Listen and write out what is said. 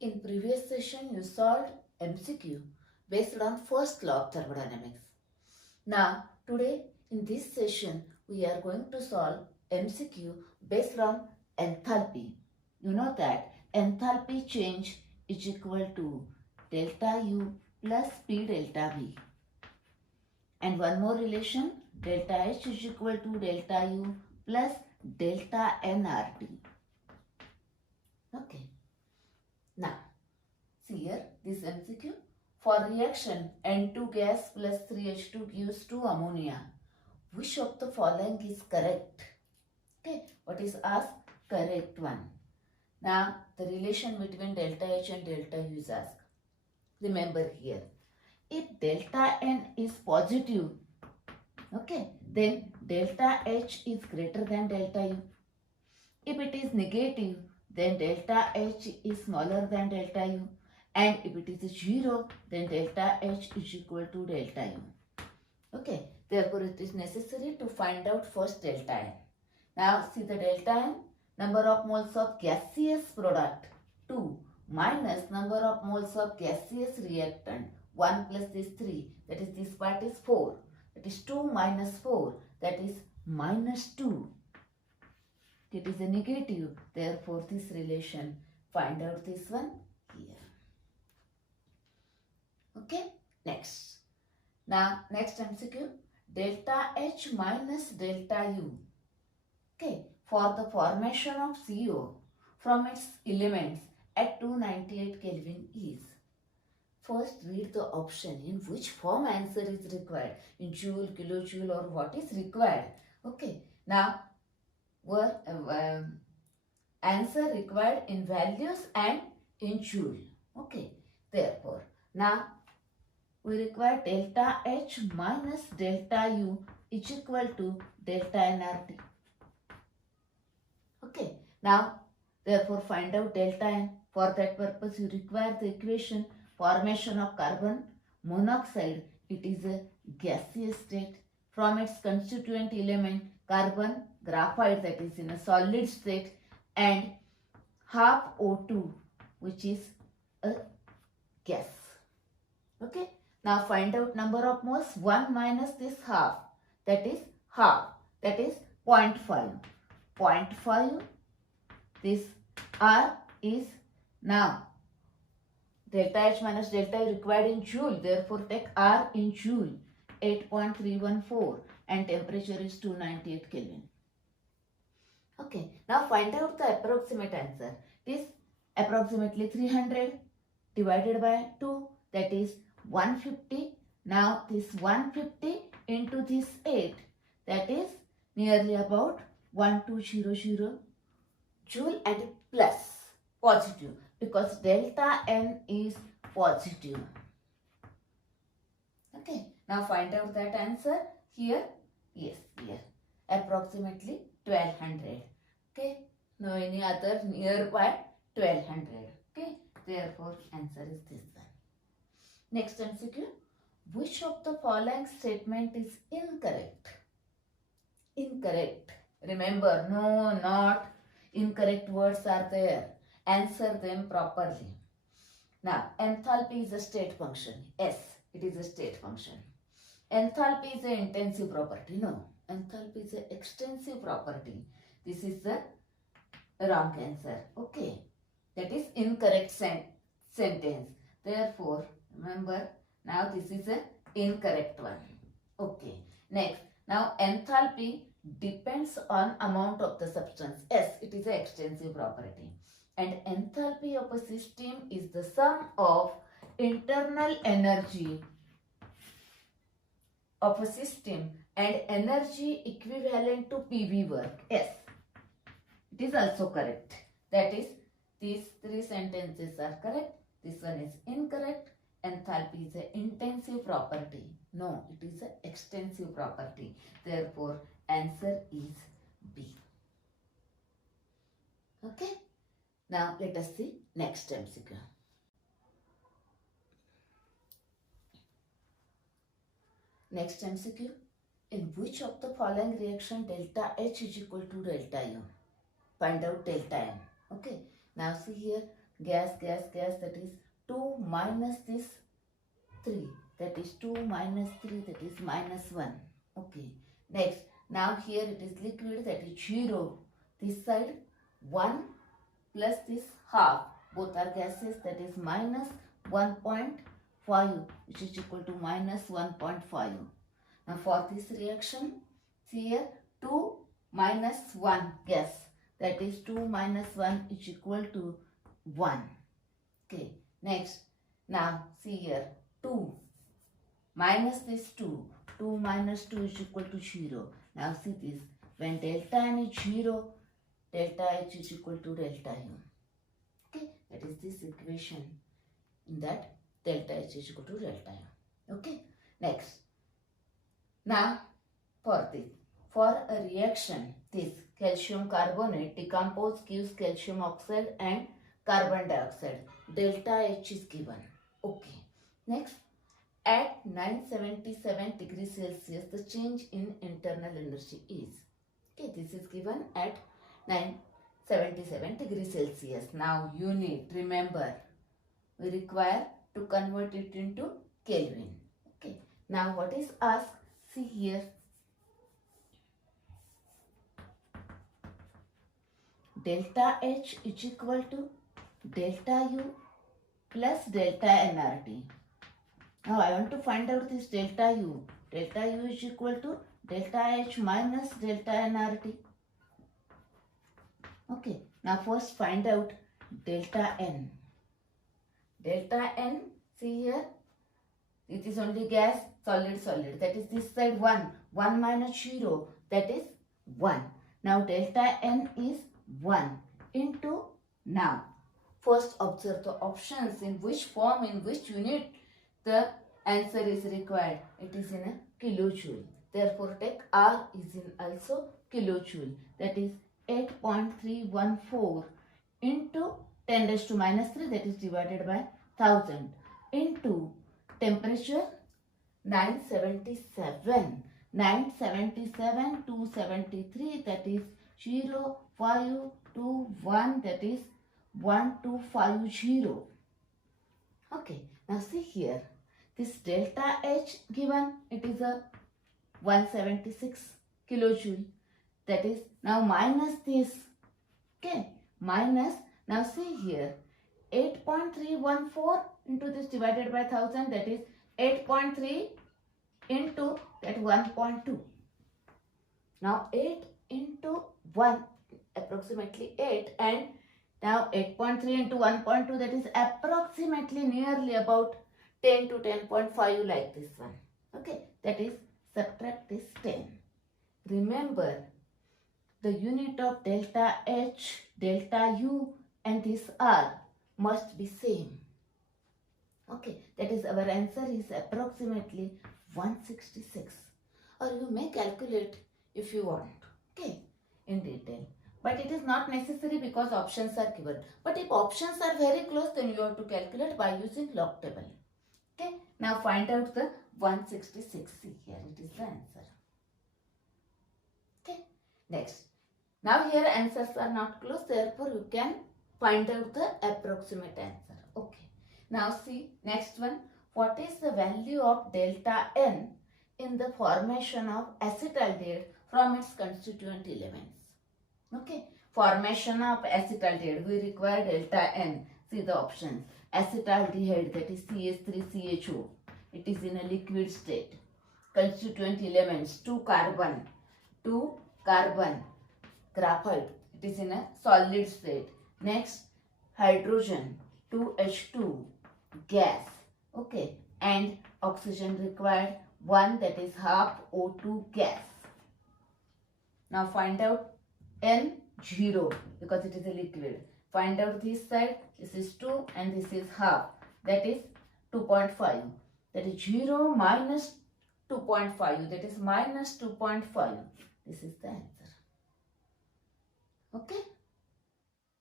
In previous session, you solved MCQ based on first law of thermodynamics. Now, today in this session, we are going to solve MCQ based on enthalpy. You know that enthalpy change is equal to delta U plus P delta V. And one more relation, delta H is equal to delta U plus delta nRT. Okay. Now, see here, this MCQ. For reaction N2 gas plus 3H2 gives 2 ammonia. Which of the following is correct? Okay, what is asked? Correct one. Now, the relation between delta H and delta U is asked. Remember here, if delta N is positive, okay, then delta H is greater than delta U. If it is negative, then delta H is smaller than delta U. And if it is 0, then delta H is equal to delta U. Okay, therefore it is necessary to find out first delta N. Now see the delta N, number of moles of gaseous product 2 minus number of moles of gaseous reactant 1 plus this 3, that is this part is 4, that is 2 minus 4, that is minus 2. It is a negative, therefore this relation, find out this one here. Okay, next. Now, next MCQ, delta H minus delta U. Okay, for the formation of CO from its elements at 298 Kelvin is. First, read the option in which form answer is required, in joule, kilojoule, or what is required. Okay, now, answer required in values and in joule. Okay, therefore, now we require delta H minus delta U is equal to delta nRT. Okay, now therefore find out delta N. For that purpose you require the equation formation of carbon monoxide. It is a gaseous state. From its constituent element carbon, graphite, that is in a solid state, and half O2 which is a gas. Okay. Now find out number of moles. 1 minus this half, that is half, that is 0.5. 0.5, this R is now delta H minus delta U required in joule, therefore take R in joule, 8.314, and temperature is 298 Kelvin. Okay, now find out the approximate answer. It is approximately 300 divided by 2, that is 150. Now this 150 into this 8, that is nearly about 1200 joule, and plus positive because delta N is positive. Okay, now find out that answer here. Yes, here approximately 1200. Okay, no any other nearby 1200. Okay, therefore answer is this one. Next MCQ, which of the following statement is incorrect? Incorrect. Remember, no, not, incorrect words are there. Answer them properly. Now, enthalpy is a state function. Yes, it is a state function. Enthalpy is an intensive property. No, enthalpy is an extensive property. This is the wrong answer. Okay, that is incorrect sentence. Therefore, remember, now this is an incorrect one. Okay, next. Now, enthalpy depends on amount of the substance. Yes, it is an extensive property. And enthalpy of a system is the sum of internal energy of a system and energy equivalent to PV work. Yes, it is also correct. That is, these three sentences are correct. This one is incorrect. Enthalpy is an intensive property. No, it is an extensive property. Therefore, answer is B. Okay. Now, let us see next MCQ. Next MCQ. In which of the following reaction delta H is equal to delta U? Find out delta N. Okay. Now see here, gas, that is 2 minus this 3, that is 2 minus 3, that is minus 1. Okay. Next, now here it is liquid, that is 0. This side 1 plus this half. Both are gases, that is minus 1.5, which is equal to minus 1.5. Now for this reaction, see here 2 minus 1 gas, that is 2 minus 1 is equal to 1. Okay. Next, now see here 2 minus this 2. 2 minus 2 is equal to 0. Now see this, when delta N is 0, delta H is equal to delta U. Okay, that is this equation, in that delta H is equal to delta U. Okay, next. Now for a reaction, this calcium carbonate decompose gives calcium oxide and carbon dioxide. Delta H is given. Okay, next. At 977 degrees Celsius, the change in internal energy is. Okay, this is given at 977 degrees Celsius. Now unit, remember, we require to convert it into Kelvin. Okay, now what is asked? See here. Delta H is equal to delta U plus delta nRT. Now I want to find out this delta U. Delta U is equal to delta H minus delta nRT. Okay, now first find out delta N. Delta N, see here, it is only gas, solid. That is this side 1. 1 minus 0, that is 1. Now delta N is 1 into, now first observe the options, in which form, in which unit the answer is required. It is in a kilojoule. Therefore, take R is in also kilojoule. That is 8.314 into 10 raised to minus 3, that is divided by 1000, into temperature 977. 977, 273, that is 0, 5, 2, 1, that is 1250. Okay, now see here, this delta H given, it is a 176 kilojoule. That is, now minus this. Okay, minus, now see here, 8.314 into this divided by 1000, that is 8.3 into that 1.2. Now 8 into 1, approximately 8, and now 8.3 into 1.2, that is approximately nearly about 10 to 10.5, like this one. Okay, that is, subtract this 10. Remember, the unit of delta H, delta U and this R must be same. Okay, that is, our answer is approximately 166. Or you may calculate if you want, okay, in detail. But it is not necessary because options are given. But if options are very close, then you have to calculate by using log table. Okay, now find out the 166. See here, it is the answer. Okay, next. Now here answers are not close, therefore you can find out the approximate answer. Okay, now see next one. What is the value of delta N in the formation of acetaldehyde from its constituent elements? Okay, formation of acetaldehyde, we require delta N. See the options. Acetaldehyde, that is CH3CHO. It is in a liquid state. Constituent elements, 2 carbon, graphite. It is in a solid state. Next, hydrogen, 2H2, gas. Okay, and oxygen required 1, that is half O2 gas. Now find out N0 because it is a liquid. Find out this side. This is 2 and this is half. That is 2.5. That is 0 minus 2.5. That is minus 2.5. This is the answer. Okay.